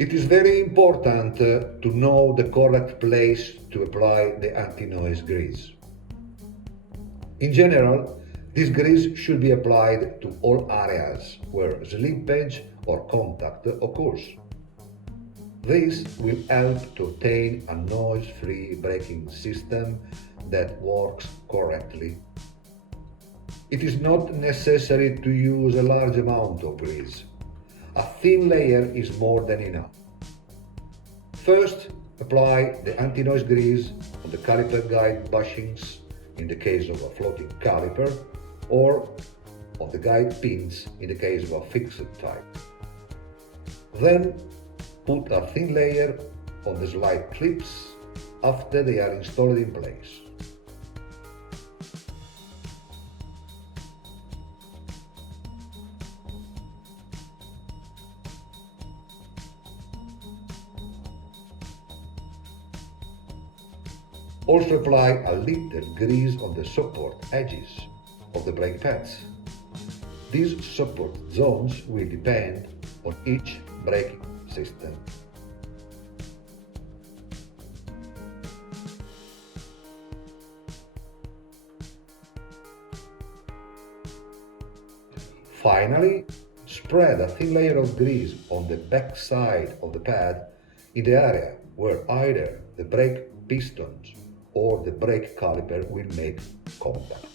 It is very important to know the correct place to apply the anti-noise grease. In general, this grease should be applied to all areas where slippage or contact occurs. This will help to obtain a noise-free braking system that works correctly. It is not necessary to use a large amount of grease. A thin layer is more than enough. First, apply the anti-noise grease on the caliper guide bushings in the case of a floating caliper, or on the guide pins in the case of a fixed type. Then, put a thin layer on the slide clips after they are installed in place. Also apply a little grease on the support edges of the brake pads. These support zones will depend on each braking system. Finally, spread a thin layer of grease on the back side of the pad in the area where either the brake pistons or the brake caliper will make contact.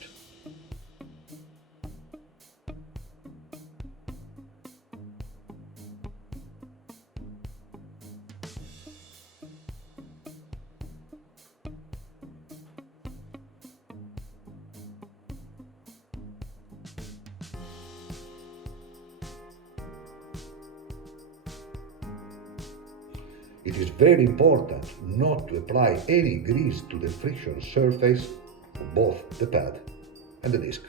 It is very important not to apply any grease to the friction surface of both the pad and the disc.